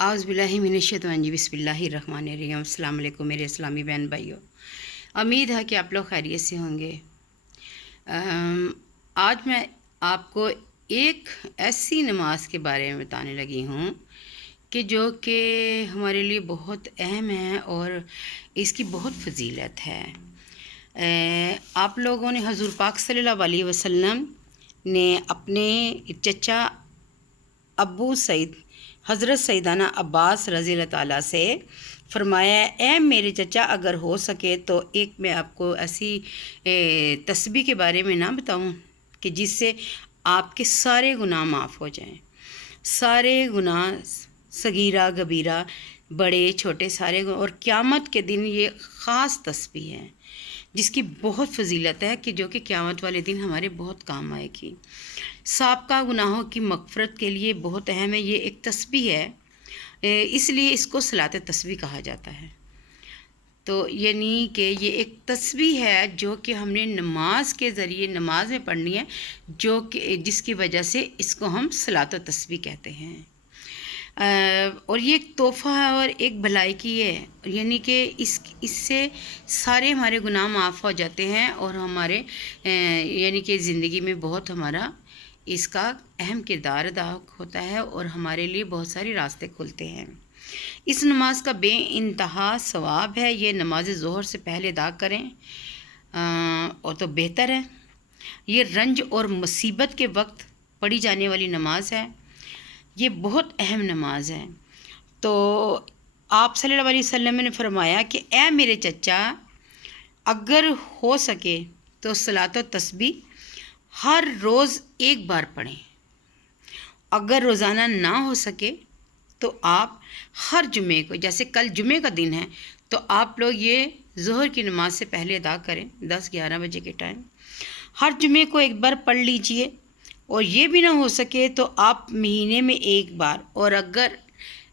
आउज़ बिल्लाहि मिनश्शैतानिर बिस्मिल्लाहिर्रहमानिर्रहीम। अस्सलाम वालेकुम मेरे इस्लामी बहन भाइयों, उम्मीद है कि आप लोग खैरियत से होंगे। आज मैं आपको एक ऐसी नमाज के बारे में बताने लगी हूँ कि जो कि हमारे लिए बहुत अहम है और इसकी बहुत फजीलत है। आप लोगों ने हुज़ूर पाक सल्लल्लाहु अलैहि वसल्लम ने अपने चचा अबू सईद हज़रत सैयदाना अब्बास रज़ी अल्लाह ताला से फरमाया, ए मेरे चचा, अगर हो सके तो एक मैं आपको ऐसी तस्बीह के बारे में ना बताऊं कि जिससे आपके सारे गुनाह माफ़ हो जाएं। सारे गुनाह, सगीरा गबीरा, बड़े छोटे सारे और क़यामत के दिन ये ख़ास तस्बीह है जिसकी बहुत फजीलत है कि जो कि क़यामत वाले दिन हमारे बहुत काम आएगी। साबका गुनाहों की मग़फ़रत के लिए बहुत अहम है। ये एक तस्बीह है, इसलिए इसको सलात तस्बीह कहा जाता है। तो यानी कि ये एक तस्बीह है जो कि हमने नमाज के ज़रिए नमाज में पढ़नी है, जो कि जिसकी वजह से इसको हम सलात तस्बीह कहते हैं। और ये एक तोहफ़ा है और एक भलाई की है, यानी कि इससे सारे हमारे गुनाह माफ़ हो जाते हैं और हमारे यानी कि ज़िंदगी में बहुत हमारा इसका अहम किरदार अदा होता है और हमारे लिए बहुत सारे रास्ते खुलते हैं। इस नमाज का बेइंतहा सवाब है। ये नमाज ज़ोहर से पहले अदा करें और तो बेहतर है। ये रंज और मुसीबत के वक्त पढ़ी जाने वाली नमाज है। ये बहुत अहम नमाज है। तो आप सल्लल्लाहु अलैहि वसल्लम ने फरमाया कि ए मेरे चचा, अगर हो सके तो सलात व तस्बीह हर रोज़ एक बार पढ़ें। अगर रोज़ाना ना हो सके तो आप हर जुमे को, जैसे कल जुमे का दिन है, तो आप लोग ये ज़ोहर की नमाज से पहले अदा करें 10-11 बजे के टाइम। हर जुमे को एक बार पढ़ लीजिए। और ये भी ना हो सके तो आप महीने में एक बार, और अगर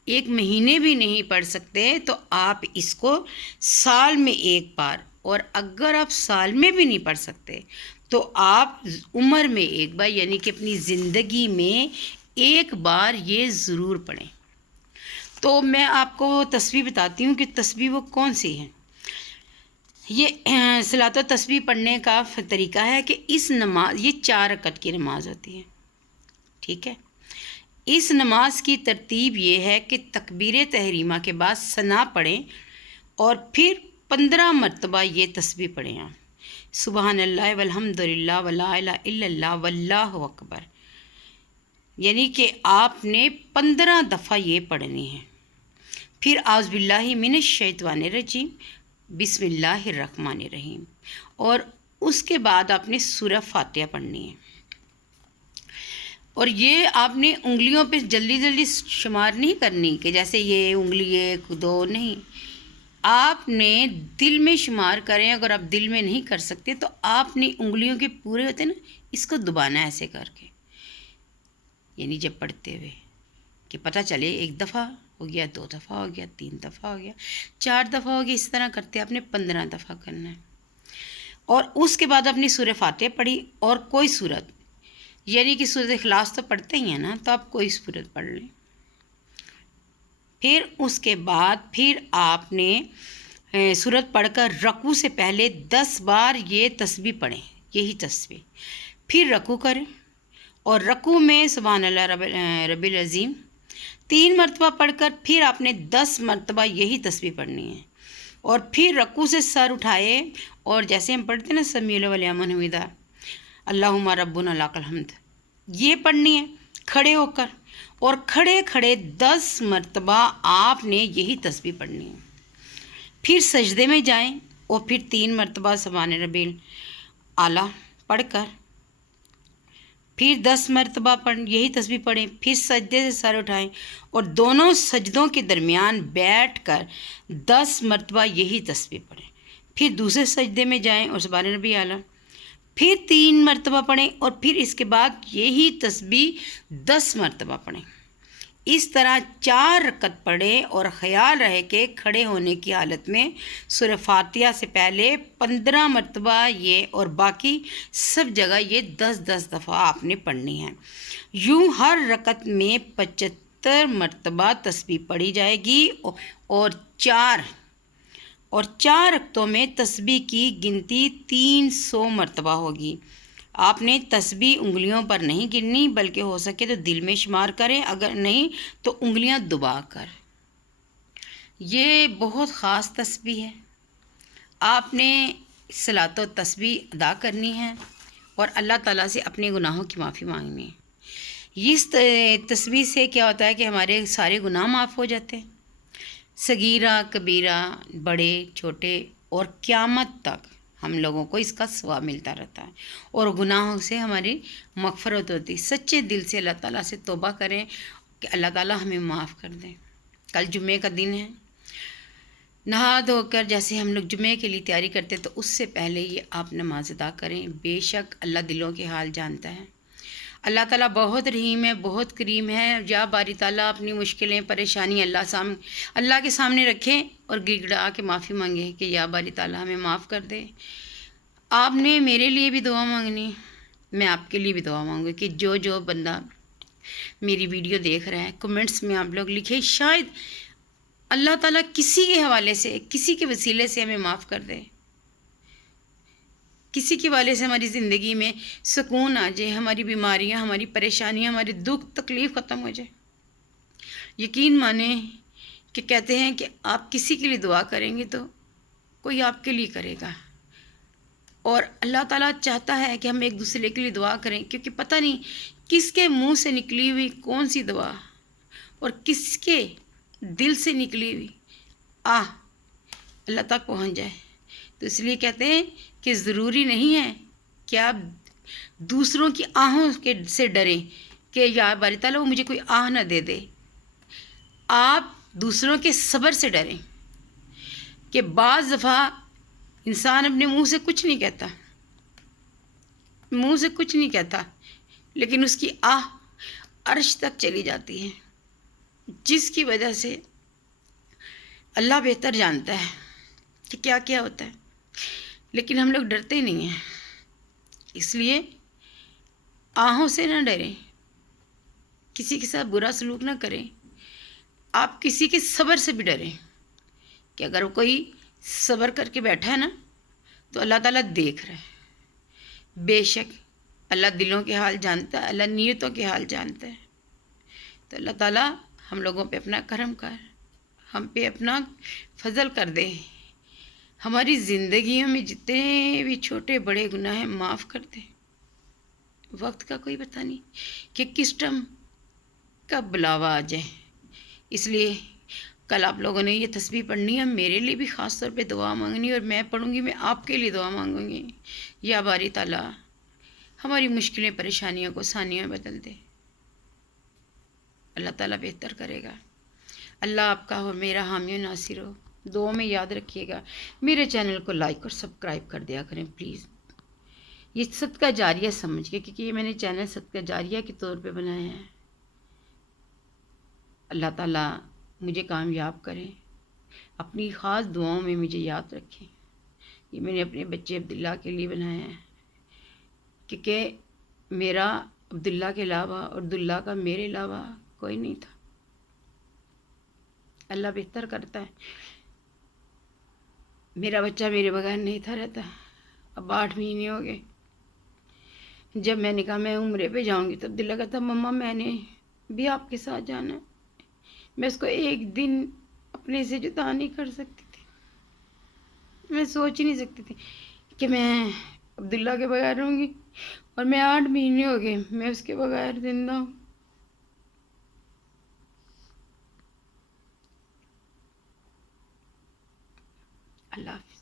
एक महीने भी नहीं पढ़ सकते तो आप इसको साल में एक बार, और अगर आप साल में भी नहीं पढ़ सकते तो आप उम्र में एक बार, यानी कि अपनी ज़िंदगी में एक बार ये ज़रूर पढ़ें। तो मैं आपको तस्बीह बताती हूँ कि तस्बीह वो कौन सी है। ये सलात व तस्बीह पढ़ने का तरीका है कि इस नमाज, ये 4 रकत की नमाज होती है, ठीक है। इस नमाज की तरतीब ये है कि तकबीर तहरीमा के बाद सना पढ़ें और फिर 15 मरतबा ये तस्बीह पढ़ें आप, सुबहानल्लाह वल्हम्दुलिल्लाह वला इलाहा इल्लल्लाह वल्लाहु अकबर। यानी कि आपने 15 दफ़ा ये पढ़नी है। फिर आउज़ बिल्लाहि मिनश्शैतानिर्रजीम बिस्मिल्लाहिर्रहमानिर्रहीम, और उसके बाद आपने सूरह फातिहा पढ़नी है। और ये आपने उंगलियों पे जल्दी जल्दी शुमार नहीं करनी कि जैसे ये उंगली 1 2 नहीं, आपने दिल में शुमार करें। अगर आप दिल में नहीं कर सकते तो आपने उंगलियों के पूरे होते ना, इसको दबाना है ऐसे करके, यानी जब पढ़ते हुए कि पता चले 1 दफ़ा हो गया, 2 दफ़ा हो गया, 3 दफ़ा हो गया, 4 दफ़ा हो गया। इस तरह करते आपने 15 दफ़ा करना है। और उसके बाद आपने सूरह फातिहा पढ़ी और कोई सूरत, यानी कि सूरत इखलास तो पढ़ते ही हैं ना, तो आप कोई सूरत पढ़ लें। फिर उसके बाद फिर आपने सूरत पढ़कर रकू से पहले 10 बार ये तस्बीह पढ़ें, यही तस्बीह। फिर रकू करें और रकू में सुबहानल्लाह रब्बिल अज़ीम 3 मरतबा पढ़कर फिर आपने 10 मरतबा यही तस्बीह पढ़नी है। और फिर रकू से सर उठाए और जैसे हम पढ़ते हैं ना, समीअ व लिमन हमीदा, अल्लाहुम्मा रब्बुना लकल हम्द, ये पढ़नी है खड़े होकर। और खड़े खड़े 10 मरतबा आपने यही तस्बीह पढ़नी है। फिर सजदे में जाएं और फिर 3 मरतबा सुभान रब्बिल आला पढ़कर फिर 10 मरतबा यही तस्बीह पढ़ें। फिर सजदे से सर उठाएं और दोनों सजदों के दरमियान बैठकर 10 मरतबा यही तस्बीह पढ़ें। फिर दूसरे सजदे में जाएं और सुभान रब्बिल आला फिर 3 मरतबा पढ़ें और फिर इसके बाद यही तस्बीह 10 मरतबा पढ़ें। इस तरह 4 रकत पढ़ें और ख्याल रहे कि खड़े होने की हालत में सूरह फातिहा से पहले 15 मरतबा ये, और बाकी सब जगह ये 10-10 दफ़ा आपने पढ़नी है। यूँ हर रकत में 75 72 مرتبہ تسبیح پڑھی جائے گی، اور چار رکعتوں میں تسبیح کی گنتی 300 مرتبہ ہوگی۔ آپ نے تسبیح انگلیوں پر نہیں گننی، بلکہ ہو سکے تو دل میں شمار کریں، اگر نہیں تو انگلیاں دبا کر۔ یہ بہت خاص تسبیح ہے، آپ نے صلاۃ و تسبیح ادا کرنی ہے اور اللہ تعالیٰ سے اپنے گناہوں کی معافی مانگنی ہے۔ اس تسبیح سے کیا ہوتا ہے کہ ہمارے سارے گناہ معاف ہو جاتے ہیں، صغیرہ کبیرہ، بڑے چھوٹے، اور قیامت تک ہم لوگوں کو اس کا ثواب ملتا رہتا ہے، اور گناہوں سے ہماری مغفرت ہوتی۔ سچے دل سے اللہ تعالیٰ سے توبہ کریں کہ اللہ تعالیٰ ہمیں معاف کر دیں۔ کل جمعے کا دن ہے، نہا دھو کر جیسے ہم لوگ جمعے کے لیے تیاری کرتے تو اس سے پہلے یہ آپ نماز ادا کریں۔ بے شک اللہ دلوں کے حال جانتا ہے۔ اللہ تعالیٰ بہت رحیم ہے، بہت کریم ہے۔ یا باری تعالیٰ اپنی مشکلیں پریشانی اللہ کے سامنے رکھیں اور گڑ گڑا کے معافی مانگیں کہ یا باری تعالیٰ ہمیں معاف کر دے۔ آپ نے میرے لیے بھی دعا مانگنی، میں آپ کے لیے بھی دعا مانگوں کہ جو بندہ میری ویڈیو دیکھ رہا ہے، کمنٹس میں آپ لوگ لکھیں، شاید اللہ تعالیٰ کسی کے حوالے سے، کسی کے وسیلے سے ہمیں معاف کر دے، کسی کے حوالے سے ہماری زندگی میں سکون آ جائے، ہماری بیماریاں، ہماری پریشانیاں، ہماری دکھ تکلیف ختم ہو جائے۔ یقین مانیں کہ کہتے ہیں کہ آپ کسی کے لیے دعا کریں گے تو کوئی آپ کے لیے کرے گا، اور اللہ تعالیٰ چاہتا ہے کہ ہم ایک دوسرے کے لیے دعا کریں، کیونکہ پتہ نہیں کس کے منہ سے نکلی ہوئی کون سی دعا اور کس کے دل سے نکلی ہوئی اللہ تک پہنچ جائے۔ تو اس لیے کہتے ہیں کہ ضروری نہیں ہے کہ آپ دوسروں کی آہوں سے ڈریں کہ یا باری تعالیٰ وہ مجھے کوئی آہ نہ دے دے۔ آپ دوسروں کے صبر سے ڈریں کہ بعض دفعہ انسان اپنے منہ سے کچھ نہیں کہتا، لیکن اس کی آہ عرش تک چلی جاتی ہے، جس کی وجہ سے اللہ بہتر جانتا ہے کہ کیا کیا ہوتا ہے، لیکن ہم لوگ ڈرتے ہی نہیں ہیں۔ اس لیے آہوں سے نہ ڈریں، کسی کے ساتھ برا سلوک نہ کریں، آپ کسی کے صبر سے بھی ڈریں کہ اگر کوئی صبر کر کے بیٹھا ہے نا تو اللہ تعالیٰ دیکھ رہا ہے۔ بے شک اللہ دلوں کے حال جانتا ہے، اللہ نیتوں کے حال جانتا ہے۔ تو اللہ تعالیٰ ہم لوگوں پہ اپنا کرم کر، ہم پہ اپنا فضل کر دے، ہماری زندگیوں میں جتنے بھی چھوٹے بڑے گناہ ہیں معاف کر دے۔ وقت کا کوئی پتہ نہیں کہ کس ٹائم کب بلاوا آ جائے، اس لیے کل آپ لوگوں نے یہ تسبیح پڑھنی ہے، میرے لیے بھی خاص طور پہ دعا مانگنی، اور میں پڑھوں گی، میں آپ کے لیے دعا مانگوں گی، یا باری تعالیٰ ہماری مشکلیں پریشانیوں کو آسانیوں میں بدل دے۔ اللہ تعالیٰ بہتر کرے گا۔ اللہ آپ کا ہو، میرا حامی و ناصر ہو۔ دعاؤں میں یاد رکھیے گا، میرے چینل کو لائک اور سبسکرائب کر دیا کریں پلیز۔ یہ صدقہ جاریہ سمجھ کے، کیونکہ یہ میں نے چینل صدقہ جاریہ کے طور پہ بنایا ہے۔ اللہ تعالیٰ مجھے کامیاب کریں، اپنی خاص دعاؤں میں مجھے یاد رکھیں۔ یہ میں نے اپنے بچے عبداللہ کے لیے بنایا ہے، کیونکہ میرا عبداللہ کے علاوہ اور عبداللہ کا میرے علاوہ کوئی نہیں تھا۔ اللہ بہتر کرتا ہے۔ میرا بچہ میرے بغیر نہیں تھا رہتا، اب 8 مہینے ہو گئے۔ جب میں نے کہا میں عمرے پہ جاؤں گی تو عبداللہ کہتا مما میں نے بھی آپ کے ساتھ جانا ہے۔ میں اس کو ایک دن اپنے سے جدا نہیں کر سکتی تھی، میں سوچ ہی نہیں سکتی تھی کہ میں عبداللہ کے بغیر رہوں گی، اور میں 8 مہینے ہو گئے میں اس کے بغیر زندہ ہوں۔ اللہ حافظ۔